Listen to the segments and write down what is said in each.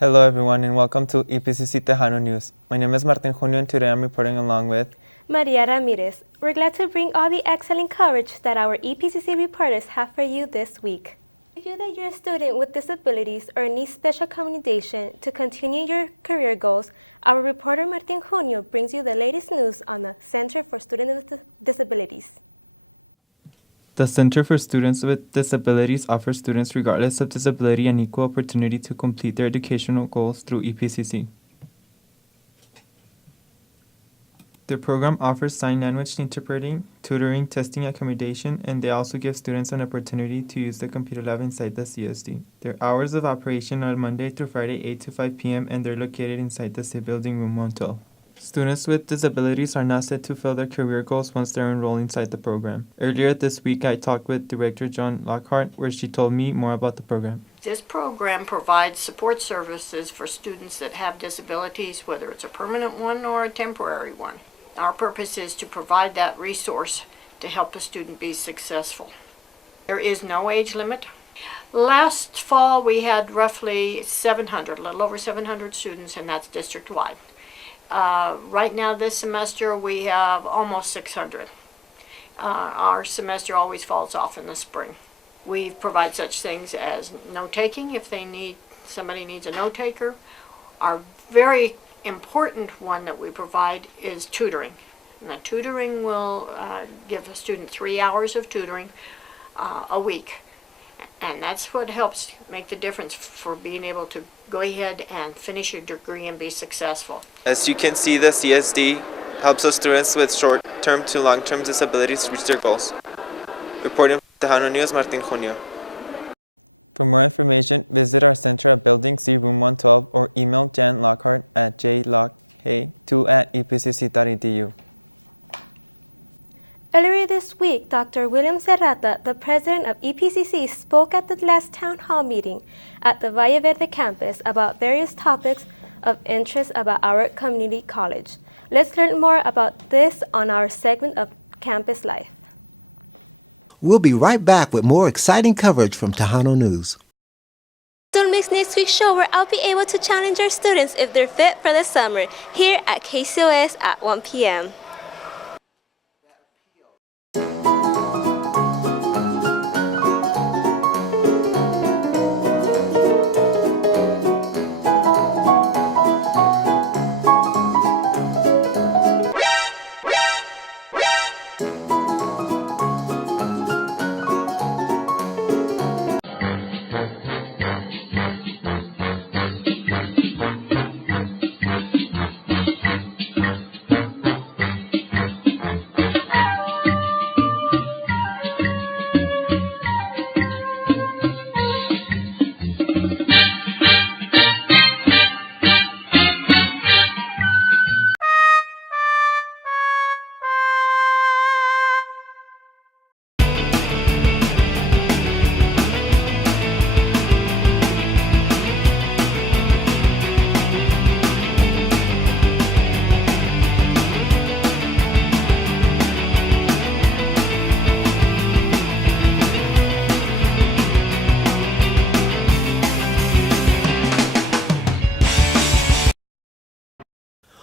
Hello everyone and welcome to EPCC Tejano News. My name is Martin Junio and today I'm reporting along with Maria Ramirez. We're glad to bring all the excellent coverage that our EPCC reporters have for you this week. If you that you're a student with disabilities or need special accommodation to continue your career goals, our reporter Martin Junio brings you the latest news on the Center for Students with Disabilities. the Center for Students with Disabilities offers students regardless of disability an equal opportunity to complete their educational goals through EPCC. The program offers sign language interpreting, tutoring, testing, accommodation, and they also give students an opportunity to use the computer lab inside the CSD. Their hours of operation are Monday through Friday, 8 to 5 p.m., and they're located inside the SID building, room 112. Students with disabilities are not set to fill their career goals once they're enrolled inside the program. Earlier this week, I talked with Director John Lockhart, where she told me more about the program. This program provides support services for students that have disabilities, whether it's a permanent one or a temporary one. Our purpose is to provide that resource to help a student be successful. There is no age limit. Last fall, we had roughly 700, a little over 700 students, and that's district-wide. Right now, this semester, we have almost 600. Our semester always falls off in the spring. We provide such things as note-taking if somebody needs a note-taker. Our very important one that we provide is tutoring. And the tutoring will give a student 3 hours of tutoring a week. And that's what helps make the difference for being able to go ahead and finish your degree and be successful. As you can see, the CSD helps those students with short-term to long-term disabilities reach their goals. Reporting from Tejano News, Martin Junio. For more information, visit our center at Building C, Room 112, or email Jan Lockhart at jlockhay2@epcc.edu. Earlier this week, Dr. William Serrata, the president of EPCC, spoke at the last town hall meeting at the Valle Verde campus about various topics of interest about our community college. Let's learn more about this on our segment of Campus Life. We'll be right back with more exciting coverage from Tejano News. Don't miss next week's show where I'll be able to challenge our students if they're fit for the summer here at KCOS at 1 p.m.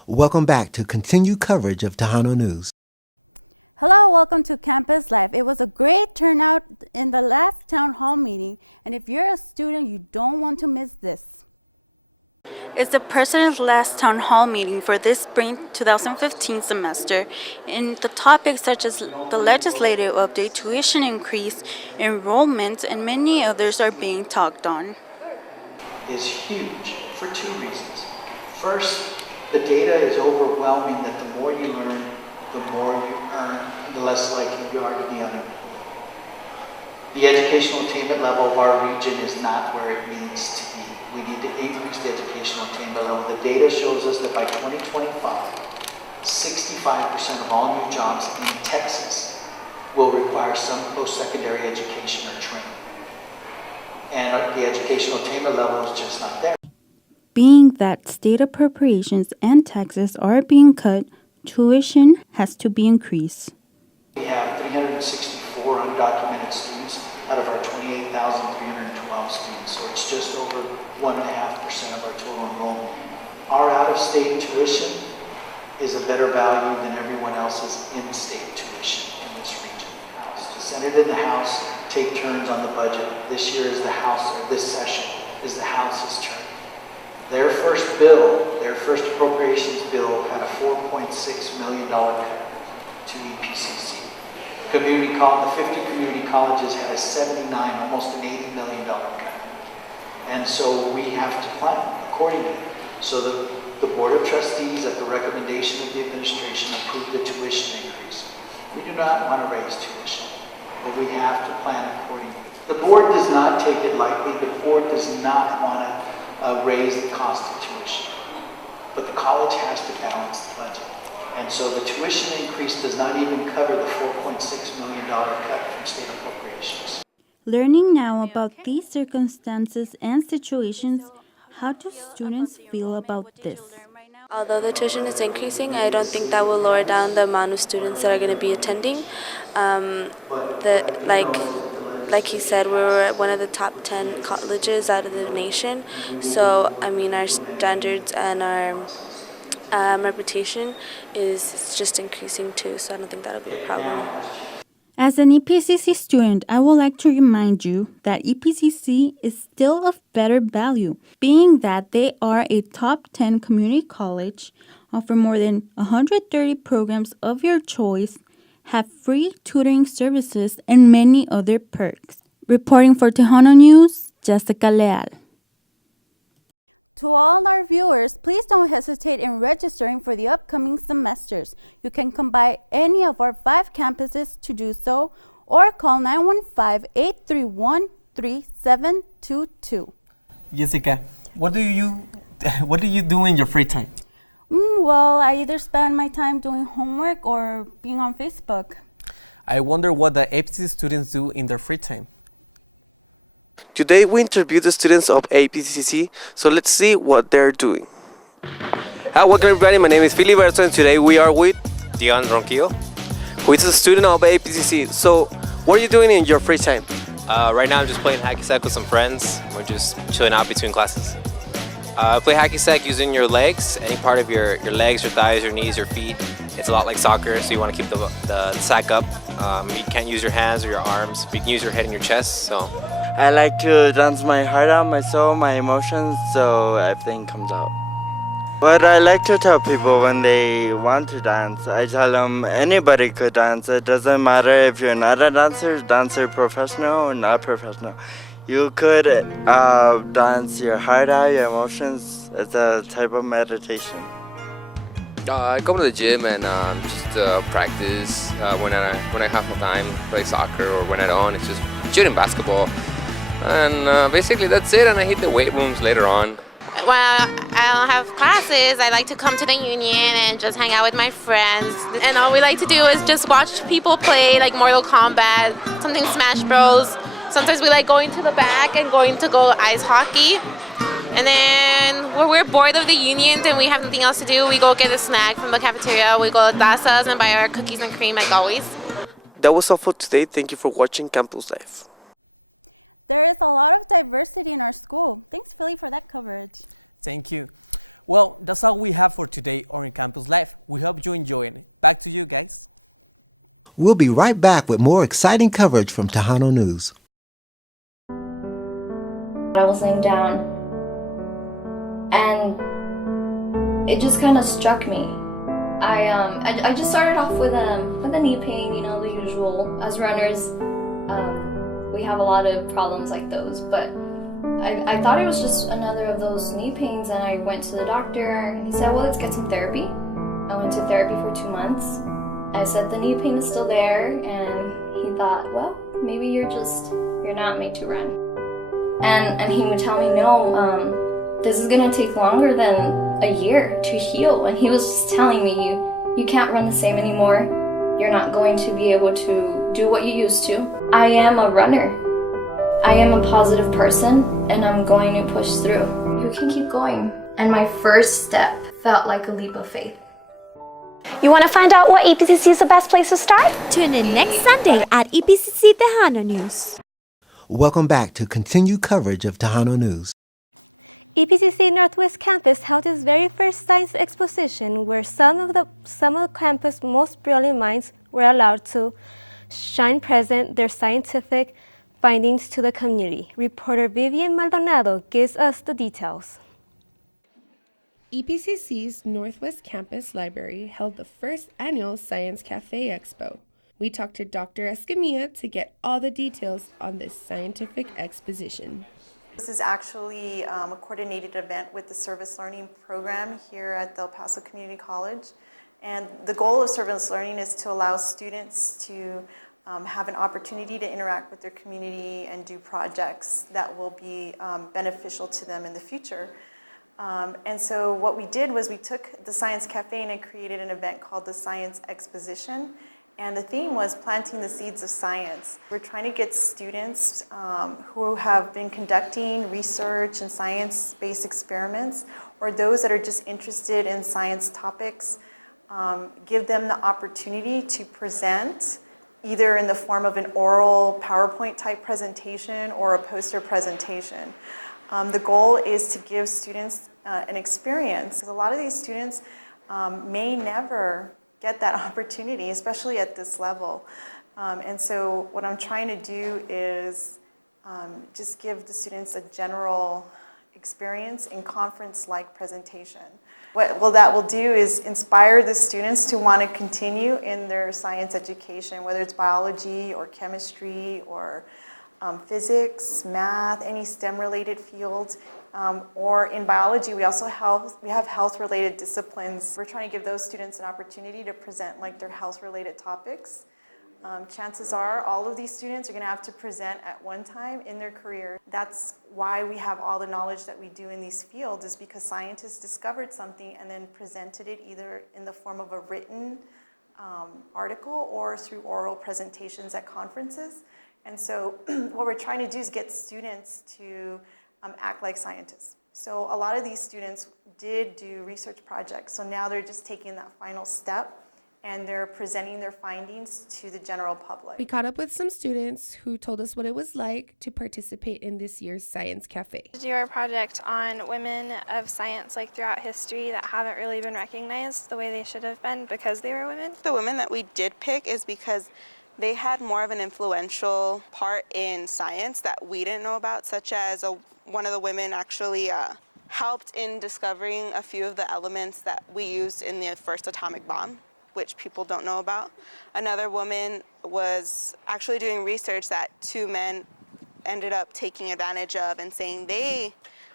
Welcome back to continued coverage of Tejano News. Hello, welcome to Campus Life. It was a great turnout in the last town hall meeting, and if you're a student, you don't want to miss this. It's the president's last town hall meeting for this spring 2015 semester, and the topics such as the legislative update, tuition increase, enrollment, and many others are being talked on. Is huge for two reasons. First, the data is overwhelming that the more you learn, the more you earn, the less likely you are to be unemployed. The educational attainment level of our region is not where it needs to be. We need to increase the educational attainment level. The data shows us that by 2025, 65% of all new jobs in Texas will require some post-secondary education or training. And the educational attainment level is just not there. Being that state appropriations and taxes are being cut, tuition has to be increased. We have 364 undocumented students out of our 28,312 students, so it's just over 1.5% of our total Our out-of-state tuition is a better value than everyone else's in-state tuition in this region. To Senate in the House take turns on the budget. This year is the House, or this session is the House's turn. Their first bill, their first appropriations bill, had a $4.6 million cut to EPCC. The 50 community colleges had a 79, almost an $80 million cut. And so we have to plan accordingly. So the Board of Trustees, at the recommendation of the administration, approved the tuition increase. We do not want to raise tuition, but we have to plan accordingly. The board does not take it lightly. The board does not want to raise the cost of tuition. But the college has to balance the budget. And so the tuition increase does not even cover the $4.6 million cut from state appropriations. Learning now about these circumstances and situations, how do students feel about this? Although the tuition is increasing, I don't think that will lower down the amount of students that are going to be attending. Like he said, we're one of the top 10 colleges out of the nation. So, I mean, our standards and our reputation is just increasing too. So I don't think that'll be a problem. As an EPCC student, I would like to remind you that EPCC is still of better value, being that they are a top 10 community college, offer more than 130 programs of your choice, have free tutoring services, and many other perks. Reporting for Tejano News, Jessica Leal. To all our viewers, please don't hesitate in registering for the upcoming semesters. You can come by any of our 5 campuses to do so, or call 915-831-3722. Jessica, what do you do in your free time? Well, I either spend my time doing homework or being on Facebook. I wonder what the EPCC students do in their free time. Today we interviewed the students of EPCC, so let's see what they're doing. Hi, welcome everybody. My name is Filiberto and today we are with Dion Ronquillo. who is a student of EPCC. So, what are you doing in your free time? Right now I'm just playing hacky sack with some friends. We're just chilling out between classes. Play hacky sack using your legs, any part of your legs, your thighs, your knees, your feet. It's a lot like soccer, so you want to keep the sack up. You can't use your hands or your arms, but you can use your head and your chest. So I like to dance my heart out, my soul, my emotions, so everything comes out. What I like to tell people when they want to dance, I tell them anybody could dance. It doesn't matter if you're not a dancer professional or not professional. You could dance your heart out, your emotions. It's a type of meditation. I go to the gym and just practice when I have the time, play soccer, or when I don't, it's just shooting basketball. And basically that's it, and I hit the weight rooms later on. When I don't have classes, I like to come to the union and just hang out with my friends. And all we like to do is just watch people play, like Mortal Kombat, something Smash Bros. Sometimes we like going to the back and going to go ice hockey. And then when we're bored of the unions and we have nothing else to do, we go get a snack from the cafeteria. We go to Dasa's and buy our cookies and cream like always. That was all for today. Thank you for watching Campus Life. There is a lot of diversity in our school. Thanks, Philly, for that coverage. Thank you. Well, that's all we have for today on Campus Life. We hope you enjoyed it. Back to you guys. We'll be right back with more exciting coverage from Tejano News. I was laying down and it just kind of struck me. I just started off with a knee pain, you know, the usual. As runners, we have a lot of problems like those, but I thought it was just another of those knee pains, and I went to the doctor and he said, well, let's get some therapy. I went to therapy for 2 months. I said the knee pain is still there, and he thought, well, maybe you're not made to run. And he would tell me, no, this is gonna take longer than a year to heal. And he was just telling me, you can't run the same anymore. You're not going to be able to do what you used to. I am a runner. I am a positive person, and I'm going to push through. You can keep going. And my first step felt like a leap of faith. You want to find out what EPCC is the best place to start? Tune in next Sunday at EPCC Tejano News. Welcome back to continued coverage of Tejano News. EPCC Northwest Campus held its very first science exposition where some of the campus' most brilliant minds were allowed to shine, present their scientific findings to the community. Reporter Vivian Maldonado gives us the details. EPCC's Northwest Campus Library held the first annual Science Cafe Expo. We talked to Dr. Escamilla to get all the details on this scientific exposition. This is actually a coordinated event with the Service Learning program here at the El Paso Community College. And the goal of Service Learning is to allow students to have an opportunity to interact with their community and do projects that will be beneficial to them in the future. And so what we did was we took the Science Cafe and created an event called the Science Exposition. And the theme was planting the seeds of science. We're trying to get students who have been conducting research and science-based experiments, or those that are just interested in science topics, give them the opportunity to present either in the form of an oral PowerPoint type presentation or a poster presentation. The goal is to give students an experience. A lot of these students may never get that opportunity, especially at this level. And so what I'm trying to do is just give the students a general experience in conference-like presentation. What that will do is inspire the students to want to continue in their science education, whether it's biology or chemistry or physics, math, any STEM-related fields. Or in biology, we have health-related disciplines. We're trying to give those students an opportunity to present like their health-related topics. Chances are all of these students are going to have to present at one time in their career. That's why we have all the knowledge that we do in these fields, is because scientists discovered something and then presented it either in the form of a written article or through oral presentations at conferences. And so what we're trying to do is get students to act like scientists. So a lot of these students did do research projects, so now they're just taking that final step and they're presenting their findings to the general public. We caught up with some students who told us what it was like to participate in this year's Science Cafe. Do our project on women of science like throughout history that haven't really been recognized the way they should have been because they were women. The women that we did pick is because they had more of an influential part in science that we didn't know about, such as one of the women actually helped in discovering a few of the elements that we used in the first atomic bomb, which people don't know about. Another woman was actually doing research that two men ended up taking advantage of and saying they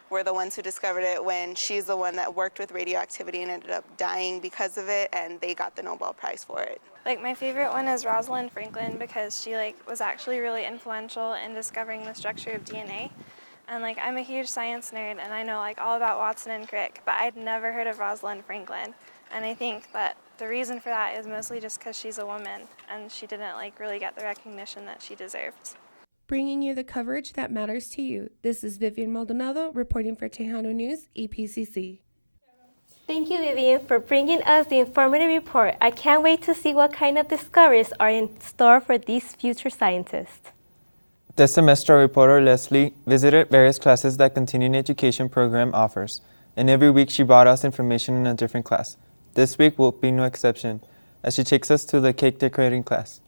were the ones who discovered it, when she's the one that worked with radioactivity and ended up dying because of it, and they got the Nobel Prize for it. Like, my favorite one is Rosalind Franklin because she was actually really influential in discovering the structure of DNA. And I'm a huge science nerd and I know all about Watson and Crick, but I'd never heard of Rosalind Franklin. And I think that the reason for that is mostly just because she's a woman and she didn't really get the recognition that she deserved. Bringing you the coverage that matters to you. This is Vivian Maldonado reporting for Tejano News, EPCC. Thank you, Vivian, for bringing us the informative report. I can't wait to see what kind of discoveries are in store for these future scientists. This semester, our reporter Leslie visited various classes that continuing education program offers, and every week she brought us information in a different class. This week will be no exception, as she takes us to the cake decorating class.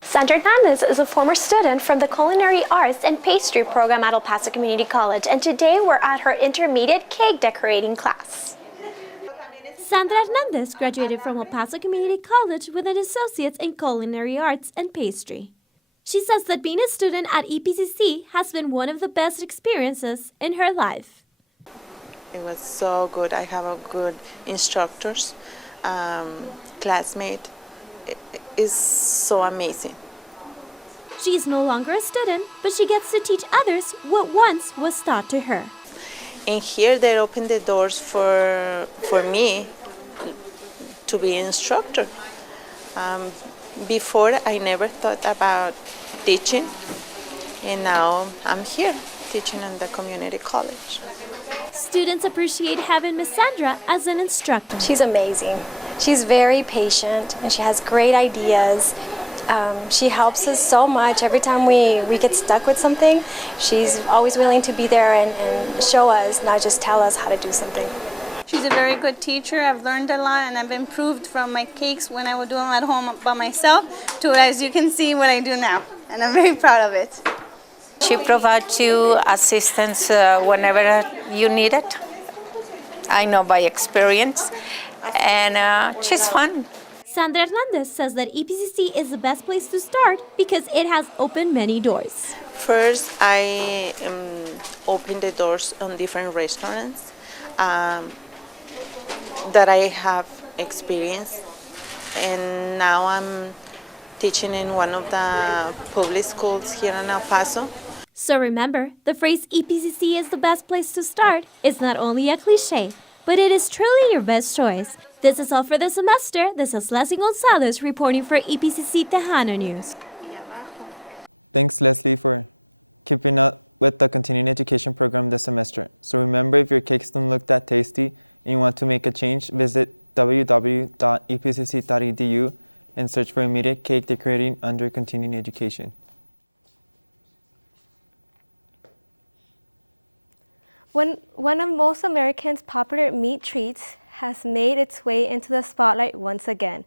Sandra Hernandez is a former student from the Culinary Arts and Pastry program at El Paso Community College, and today we're at her intermediate cake decorating class. Sandra Hernandez graduated from El Paso Community College with an associate's in Culinary Arts and Pastry. She says that being a student at EPCC has been one of the best experiences in her life. It was so good. I have a good instructors, classmate. Is so amazing. She is no longer a student, but she gets to teach others what once was taught to her. And here they opened the doors for me to be an instructor. Before I never thought about teaching, and now I'm here teaching in the community college. Students appreciate having Miss Sandra as an instructor. She's amazing. She's very patient and she has great ideas She helps us so much. Every time we get stuck with something, she's always willing to be there and show us, not just tell us how to do something. She's a very good teacher. I've learned a lot, and I've improved from my cakes when I would do them at home by myself to, as you can see, what I do now. And I'm very proud of it. She provides you assistance whenever you need it. I know by experience, and she's fun. Sandra Hernandez says that EPCC is the best place to start because it has opened many doors. First, I opened the doors on different restaurants that I have experienced, and now I'm teaching in one of the public schools here in El Paso. So remember, the phrase EPCC is the best place to start is not only a cliche, but it is truly your best choice. This is all for the semester. This is Leslie Gonzalez reporting for EPCC Tejano News. Thanks, Leslie, for keeping up with the continuing education program this semester. So remember, if your cakes don't look that tasty and you want to make a change, visit www.epcc.edu and search for immediate cake decorating under continuing education. One of most Americans' popular meat treats has made its way into the spotlight once again.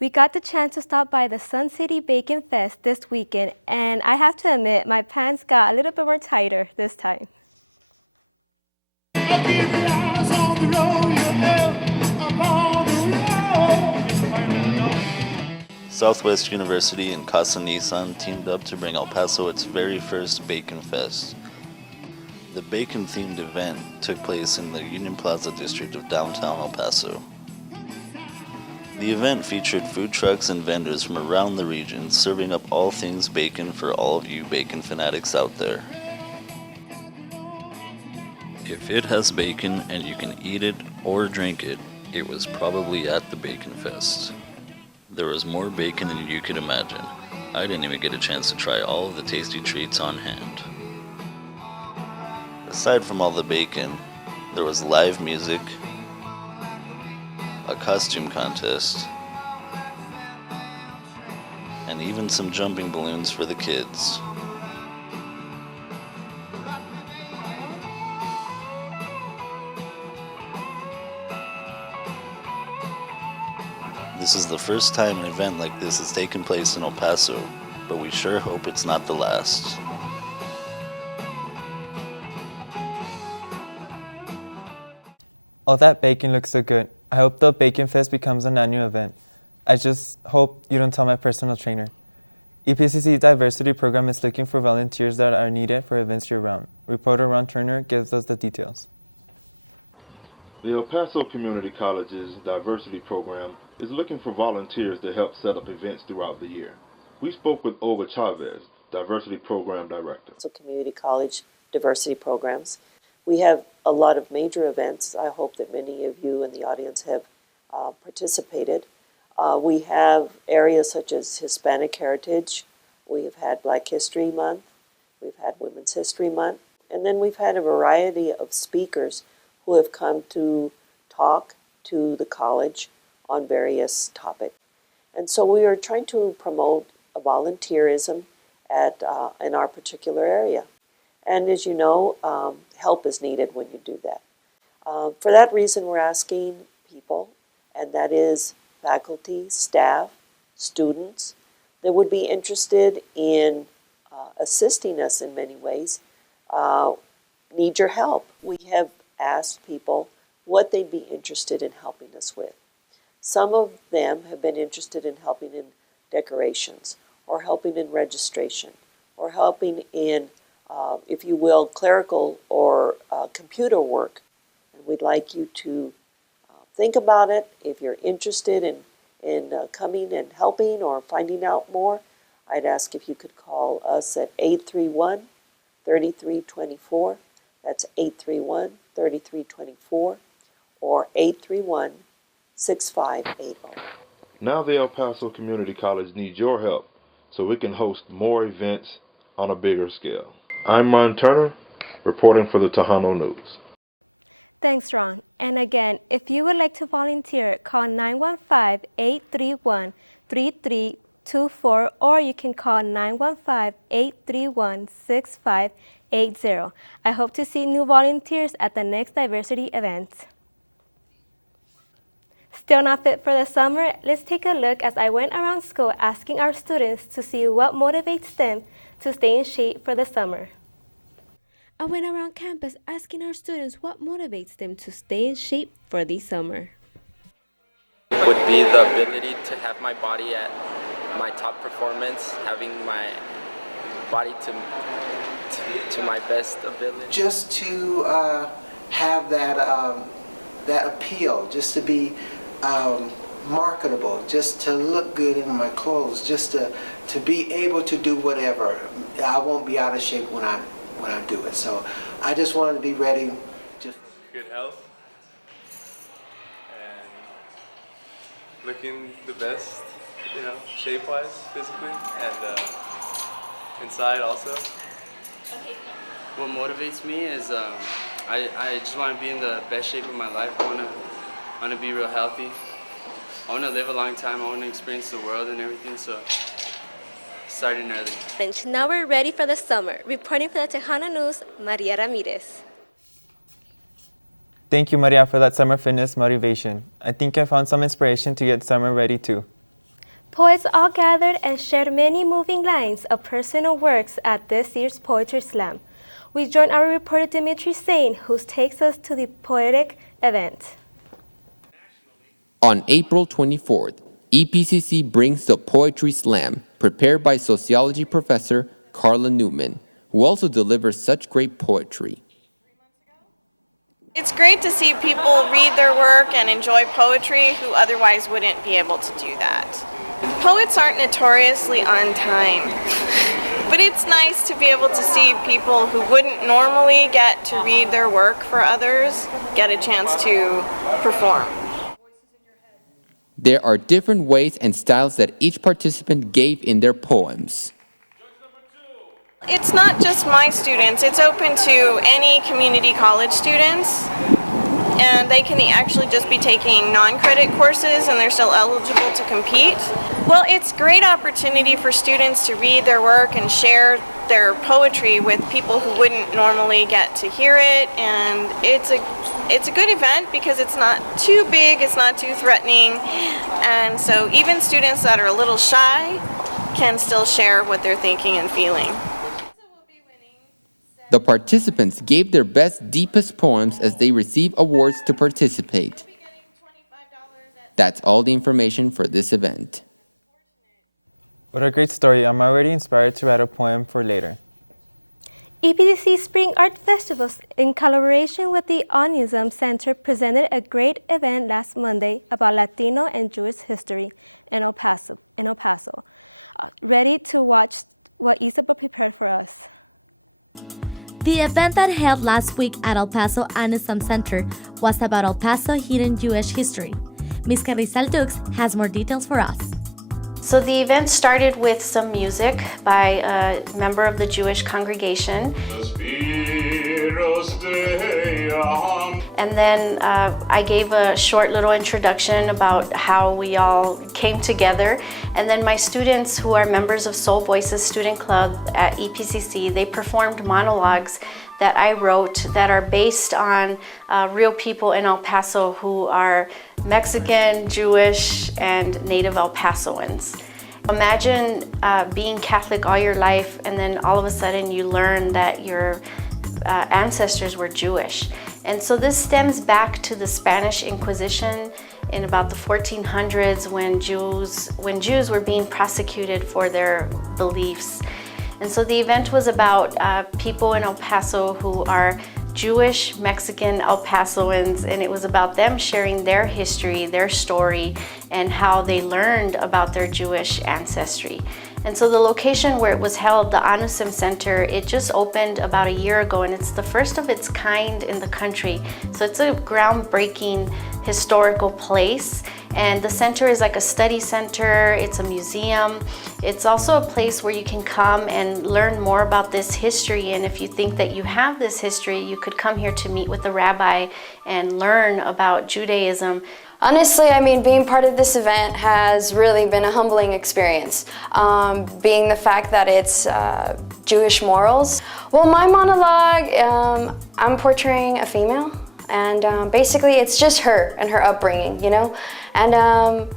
We got the chance to stop by the Sun City Bacon Fest this weekend, and I have to admit, my pants got a little bit more tighter this time. Southwest University and Casa Nissan teamed up to bring El Paso its very first Bacon Fest. The bacon-themed event took place in the Union Plaza district of downtown El Paso. The event featured food trucks and vendors from around the region serving up all things bacon for all of you bacon fanatics out there. If it has bacon and you can eat it or drink it, it was probably at the Bacon Fest. There was more bacon than you could imagine. I didn't even get a chance to try all of the tasty treats on hand. Aside from all the bacon, there was live music, a costume contest, and even some jumping balloons for the kids. This is the first time an event like this has taken place in El Paso, but we sure hope it's not the last. Oh, that bacon looks so good. I hope the Bacon Fest becomes an annual event. I just hope you don't tell my personal trainer. EPCC Diversity Program is looking for volunteers that are needed for events year-round. Reporter Ron Turner gives us the details. The El Paso Community College's Diversity Program is looking for volunteers to help set up events throughout the year. We spoke with Olga Chavez, Diversity Program Director. So community college diversity programs. We have a lot of major events. I hope that many of you in the audience have participated. We have areas such as Hispanic Heritage. We have had Black History Month. We've had Women's History Month. And then we've had a variety of speakers who have come to talk to the college on various topics. And so we are trying to promote volunteerism in our particular area. And as you know, help is needed when you do that. For that reason, we're asking people, and that is faculty, staff, students, that would be interested in assisting us in many ways, need your help. We have asked people what they'd be interested in helping us with. Some of them have been interested in helping in decorations, or helping in registration, or helping in if you will, clerical or computer work. And we'd like you to think about it. If you're interested in coming and helping or finding out more, I'd ask if you could call us at 831-3324. That's 831-3324 or 831-6580. Now the El Paso Community College needs your help so we can host more events on a bigger scale. I'm Ron Turner, reporting for the Tejano News. Thanks, Ron. And again, if you would like to volunteer, call 915-831-33 915-831-2424, or you can call 915-831-6580. I hope to see new volunteers at the next diversity event. Still not fit for the summer? Let's take a look as I went around school asking our students to see what motivates them to stay in shape for the summer. I went around campus asking our students what motivates them to stay in shape for the summer. Would be the ability to have my body at my top performance, having my body to my best ability. Just to have that appeal, just to be marketable, just to look good in my clothes, just to be able to do whatever. I won't be out of shape when I do it. So I just wanted to be ready. Just good health and looking the best, you know, shape-wise, physically, and inside also. What motivates me is I just want to be in the best shape of my life. I want to be real healthy. I want to live a long time. I want to experience the world and everything. So starting early. Now we're ready for the summer. Reporting for the Tejano News, Maria Ramirez. Thank you, Maria, for that summer fitness motivation. I think I found some inspiration to get summer ready too. Poets all gathered and shared many moving lines of personal works at this year's Poetry Slam. We join our reporter Dimitri Sain, who takes us to the poetic event. On April 24th, EPCC brings the Poetry Slam, prepared by sociology professor Carla Newman, who also delivers such great poetry. It's great to see people read their work and enjoy poetry who otherwise wouldn't be able to do that. Poets aren't notoriously on time, but it's nice to be able to see people who wouldn't normally get to read their work for others get a chance to perform. There are different ways and styles that each participant gave in their poems. It's not just my students, it's open to any community college students, and they can actually just be taking non-credit courses and they're still eligible to compete. Well, it's a great opportunity for students to read their work and share their poetry with people who wouldn't normally get to hear it, and it's a good event because it's not too big, it's not too threatening, and so even students that are a little shy can still share what they're thinking and feeling. The participants gave their best, deepest poems as they receive awards to participate. That's all the information for this event. What a great story. I'm already inspired to write a poem for later. EPCC Spring Art Festivals, in collaboration with the Autism Center, presented a great event last Monday about Latino and Jewish history in El Paso. Ready to watch what Isabel prepared for us. The event that held last week at El Paso Autism Center was about El Paso hidden Jewish history. Ms. Carrizal Dukes has more details for us. So the event started with some music by a member of the Jewish congregation. And then I gave a short little introduction about how we all came together. And then my students, who are members of Soul Voices Student Club at EPCC, they performed monologues that I wrote that are based on real people in El Paso who are Mexican, Jewish, and native El Pasoans. Imagine being Catholic all your life and then all of a sudden you learn that your ancestors were Jewish. And so this stems back to the Spanish Inquisition in about the 1400s when Jews were being prosecuted for their beliefs. And so the event was about people in El Paso who are Jewish, Mexican El Pasoans, and it was about them sharing their history, their story, and how they learned about their Jewish ancestry. And so the location where it was held, the Autism Center, it just opened about a year ago, and it's the first of its kind in the country. So it's a groundbreaking historical place. And the center is like a study center, it's a museum. It's also a place where you can come and learn more about this history. And if you think that you have this history, you could come here to meet with a rabbi and learn about Judaism. Honestly, I mean, being part of this event has really been a humbling experience. Being the fact that it's Jewish morals. Well, my monologue, I'm portraying a female, and basically it's just her and her upbringing, you know? And I'm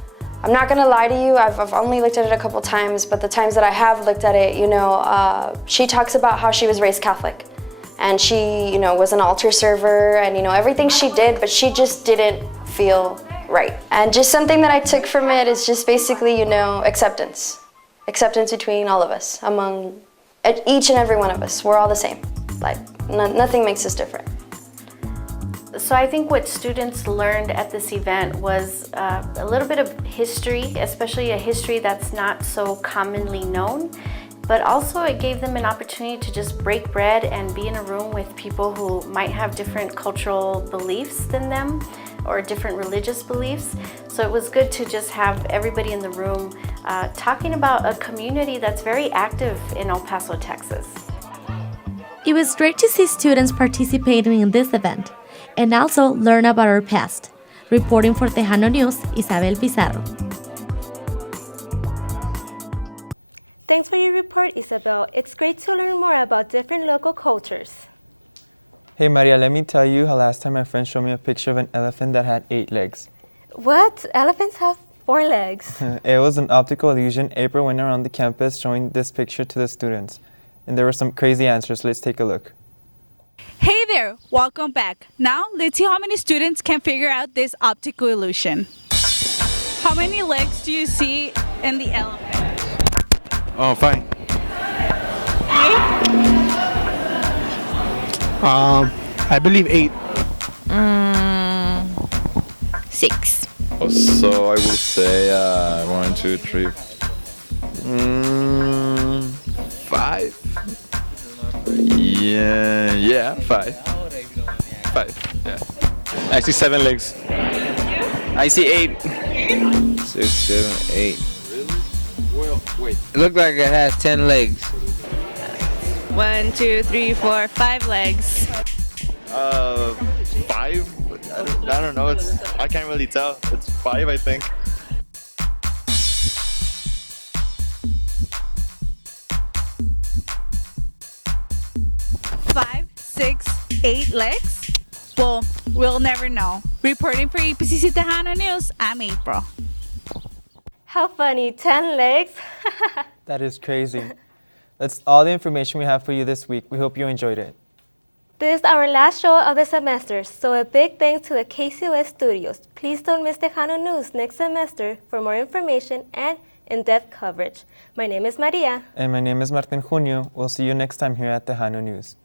not gonna lie to you, I've only looked at it a couple times, but the times that I have looked at it, you know, she talks about how she was raised Catholic. And she, you know, was an altar server and, you know, everything she did, but she just didn't feel right. And just something that I took from it is just basically, you know, acceptance. Acceptance between all of us, among each and every one of us. We're all the same. Like, nothing makes us different. So I think what students learned at this event was a little bit of history, especially a history that's not so commonly known. But also it gave them an opportunity to just break bread and be in a room with people who might have different cultural beliefs than them or different religious beliefs. So it was good to just have everybody in the room talking about a community that's very active in El Paso, Texas. It was great to see students participating in this event and also learn about our past. Reporting for Tejano News, Isabel Pizarro. Thanks for your report, Isabel. It's great to learn more about different local cultures. Hey Maria, let me tell you how last time my friend showed me a picture of an elephant that had 8 legs. What? Elephants have 4 legs. It was an optical illusion. April went around the campus showing this picture to the students. And there were some crazy answers. Let's take a look. Hey there, welcome back. Now let's see how many students can figure out this optical illusion. How many legs do you see in the elephant? Oh, 5. I believe 8. 6. So I will say 1, 2, 3. 5. Yeah, 5. 5. Yeah. I see 7 legs. I see 8. 6, 7, 8. Well, wait. It looks like it has 10 legs. 1, 2, 3, 4, 5 legs. 5? I don't know. I can't really tell. It's 5, I think. 5, 6, 8 legs? Well, we'll never know. Reporting for EPCC Tejano News, I'm April. How funny, 10 legs. That is crazy. That's all the information we have for you this week. We hope you enjoyed it. This is our last show of the semester, so a big thanks to the KCOS studios. Please don't miss Tejano News next semester for more information and in-depth coverage. My name is Maria. And my name is Martin Junio. We'll see you next time here at Tejano News.